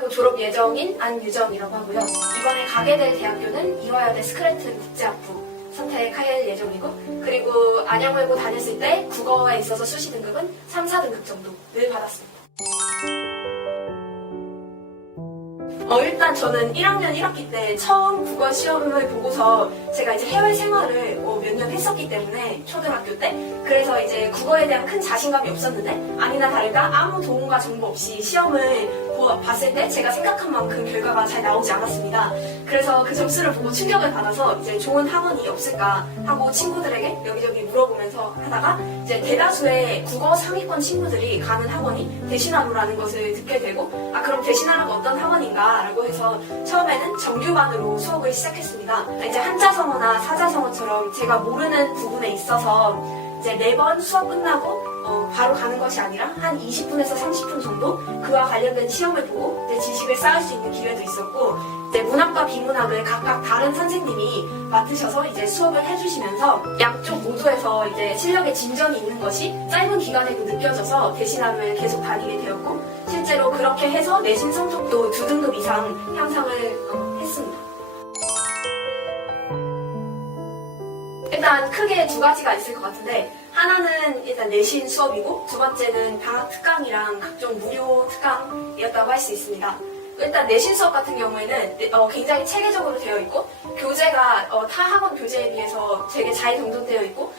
고등학교 졸업 예정인 안유정이라고 하고요. 이번에 가게 될 대학교는 이화여대 스크래튼 국제학부 선택할 예정이고, 그리고 안양외고 다녔을 때 국어에 있어서 수시 등급은 3, 4등급 정도를 받았습니다. 일단 저는 1학년 1학기 때 처음 국어 시험을 보고서 제가 이제 해외 생활을 몇 년 했었기 때문에 초등학교 때, 그래서 이제 국어에 대한 큰 자신감이 없었는데 아니나 다를까 아무 도움과 정보 없이 시험을 봤을 때 제가 생각한 만큼 결과가 잘 나오지 않았습니다. 그래서 그 점수를 보고 충격을 받아서 이제 좋은 학원이 없을까 하고 친구들에게 여기저기 물어보면서 하다가 이제 대다수의 국어 상위권 친구들이 가는 학원이 대신하루라는 것을 듣게 되고, 그럼 대신하루가 어떤 학원인가 라고 해서 처음에는 정규반으로 수업을 시작했습니다. 이제 한자성어나 사자성어처럼 제가 모르는 부분에 있어서 이제 매번 수업 끝나고 바로 가는 것이 아니라 한 20분에서 30분 정도 그와 관련된 시험을 보고 이제 지식을 쌓을 수 있는 기회도 있었고, 이제 문학과 비문학을 각각 다른 선생님이 맡으셔서 이제 수업을 해주시면서 양쪽 모두에서 이제 실력의 진전이 있는 것이 짧은 기간에도 느껴져서 대신하루에 계속 다니게 되었고, 실제로 그렇게 해서 내신 성적도 2등급 이상 향상을 했습니다. 일단 크게 두 가지가 있을 것 같은데, 하나는 일단 내신 수업이고 두 번째는 방학 특강이랑 각종 무료 특강이었다고 할 수 있습니다. 일단 내신 수업 같은 경우에는 굉장히 체계적으로 되어 있고, 교재가 타 학원 교재에 비해서 되게 잘 정돈되어 있고,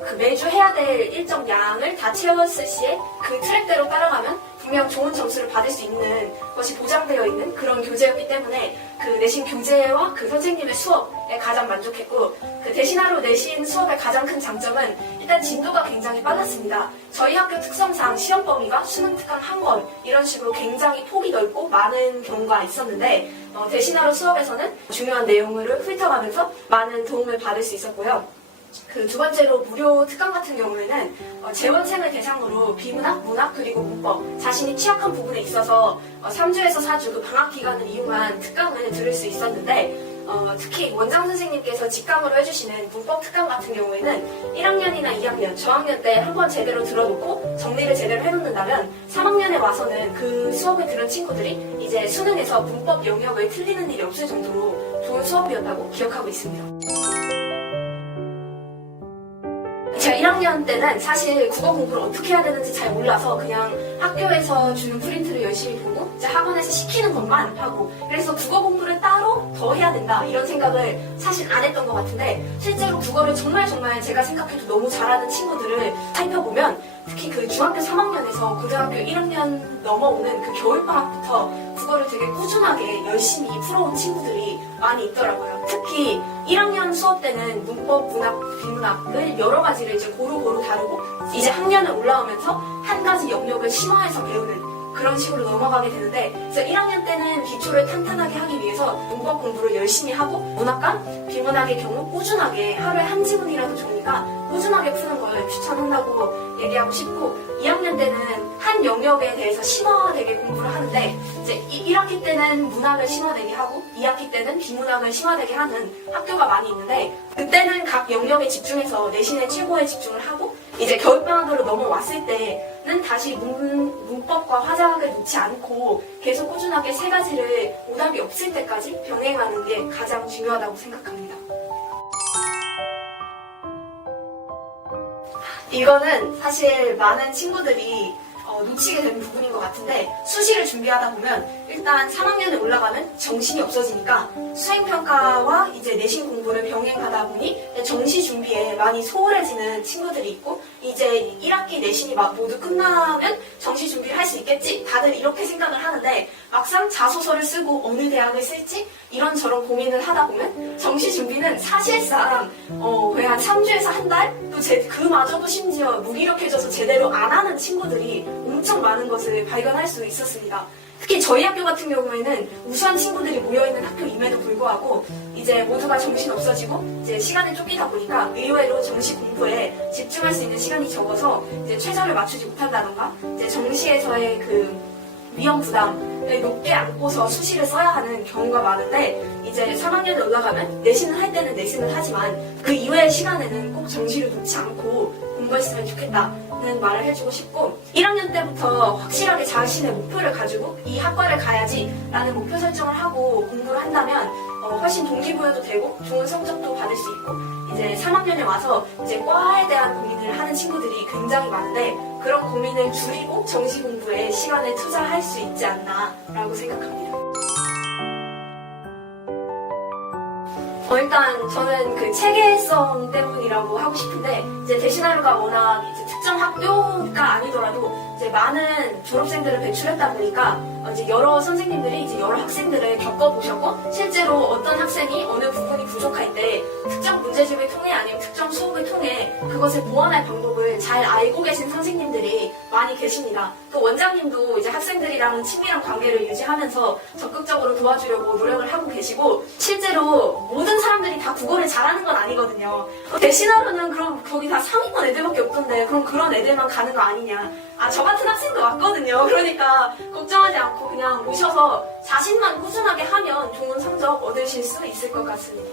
그 매주 해야 될 일정 양을 다 채웠을 시에 그 트랙대로 따라가면 분명 좋은 점수를 받을 수 있는 것이 보장되어 있는 그런 교재였기 때문에 그 내신 교재와 그 선생님의 수업에 가장 만족했고, 그 대신하루 내신 수업의 가장 큰 장점은 일단 진도가 굉장히 빨랐습니다. 저희 학교 특성상 시험 범위가 수능 특강 1권 이런 식으로 굉장히 폭이 넓고 많은 경우가 있었는데, 대신하루 수업에서는 중요한 내용을 훑어가면서 많은 도움을 받을 수 있었고요. 그 두 번째로 무료 특강 같은 경우에는 재원생을 대상으로 비문학, 문학 그리고 문법 자신이 취약한 부분에 있어서 3주에서 4주 그 방학 기간을 이용한 특강을 들을 수 있었는데, 특히 원장 선생님께서 직강으로 해주시는 문법 특강 같은 경우에는 1학년이나 2학년, 저학년 때 한번 제대로 들어놓고 정리를 제대로 해놓는다면 3학년에 와서는 그 수업을 들은 친구들이 이제 수능에서 문법 영역을 틀리는 일이 없을 정도로 좋은 수업이었다고 기억하고 있습니다. 제가 1학년 때는 사실 국어 공부를 어떻게 해야 되는지 잘 몰라서 그냥 학교에서 주는 프린트를 열심히 보고 이제 학원에서 시키는 것만 하고, 그래서 국어 공부를 따로 더 해야 된다 이런 생각을 사실 안 했던 것 같은데, 실제로 국어를 정말 제가 생각해도 너무 잘하는 친구들을 살펴보면 특히 그 중학교 3학년에서 고등학교 1학년 넘어오는 그 겨울방학부터 국어를 되게 꾸준하게 열심히 풀어온 친구들이 많이 있더라고요. 특히 1학년 수업 때는 문법, 문학, 비문학을 여러 가지를 이제 고루고루 다루고 이제 학년을 올라오면서 한 가지 영역을 심화해서 배우는 그런 식으로 넘어가게 되는데, 그래서 1학년 때는 기초를 탄탄하게 하기 위해서 문법 공부를 열심히 하고, 문학과 비문학의 경우 꾸준하게 하루에 한 지문이라도 좋으니까 꾸준하게 푸는 걸 추천한다고 얘기하고 싶고, 2학년 때는 한 영역에 대해서 심화되게 공부를 하는데, 이제 1학기 때는 문학을 심화되게 하고 2학기 때는 비문학을 심화되게 하는 학교가 많이 있는데, 그때는 각 영역에 집중해서 내신에 최고에 집중을 하고, 이제 겨울방학으로 넘어왔을 때는 다시 문법과 화자학을 놓지 않고 계속 꾸준하게 세 가지를 오답이 없을 때까지 병행하는 게 가장 중요하다고 생각합니다. 이거는 사실 많은 친구들이 놓치게 되는 부분인 것 같은데, 수시를 준비하다 보면 일단 3학년에 올라가면 정신이 없어지니까 수행평가와 이제 내신 공부를 병행하다 보니 정시 준비에 많이 소홀해지는 친구들이 있고, 이제 1학기 내신이 모두 끝나면 정시 준비를 할 수 있겠지 다들 이렇게 생각을 하는데, 막상 자소서를 쓰고 어느 대학을 쓸지 이런저런 고민을 하다 보면 정시 준비는 사실상 거의 한 3주에서 한 달? 또 그마저도 심지어 무기력해져서 제대로 안 하는 친구들이 엄청 많은 것을 발견할 수 있었습니다. 특히 저희 학교 같은 경우에는 우수한 친구들이 모여있는 학교임에도 불구하고 이제 모두가 정신 없어지고 이제 시간에 쫓기다 보니까 의외로 정시 공부에 집중할 수 있는 시간이 적어서 이제 최저를 맞추지 못한다던가, 이제 정시에서의 그 위험 부담을 높게 안고서 수시를 써야 하는 경우가 많은데 이제 3학년에 올라가면 내신을 할 때는 내신을 하지만 그 이외의 시간에는 꼭 정시를 놓지 않고 공부했으면 좋겠다는 말을 해주고 싶고 1학년 때부터 확실하게 자신의 목표를 가지고 이 학과를 가야지라는 목표 설정을 하고 공부를 한다면 훨씬 동기부여도 되고 좋은 성적도 받을 수 있고 이제 3학년에 와서 이제 과에 대한 고민을 하는 친구들이 굉장히 많은데 그런 고민을 줄이고 정시 공부에 시간을 투자할 수 있지 않나라고 생각합니다. 일단 저는 그 체계성 때문이라고 하고 싶은데 이제 대신하루가 워낙 이제 특정 학교가 아니더라도 이제 많은 졸업생들을 배출했다 보니까 이제 여러 선생님들이 이제 여러 학생들을 겪어보셨고 실제로 어떤 학생이 어느 부분이 부족할 때 특정 문제집을 통해 아니면 특정 수업을 통해 그것을 보완할 방법을 잘 알고 계신 선생님들이 많이 계십니다. 또 원장님도 이제 학생들이랑 친밀한 관계를 유지하면서 적극적으로 도와주려고 노력을 하고 계시고 실제로 모든 사람들이 다 국어를 잘하는 건 아니거든요. 대신하루는 그럼 거기 다 상위권 애들밖에 없던데 그럼 그런 애들만 가는 거 아니냐. 저 같은 학생도 왔거든요. 그러니까 걱정하지 않고 그냥 오셔서 자신만 꾸준하게 하면 좋은 성적 얻으실 수 있을 것 같습니다.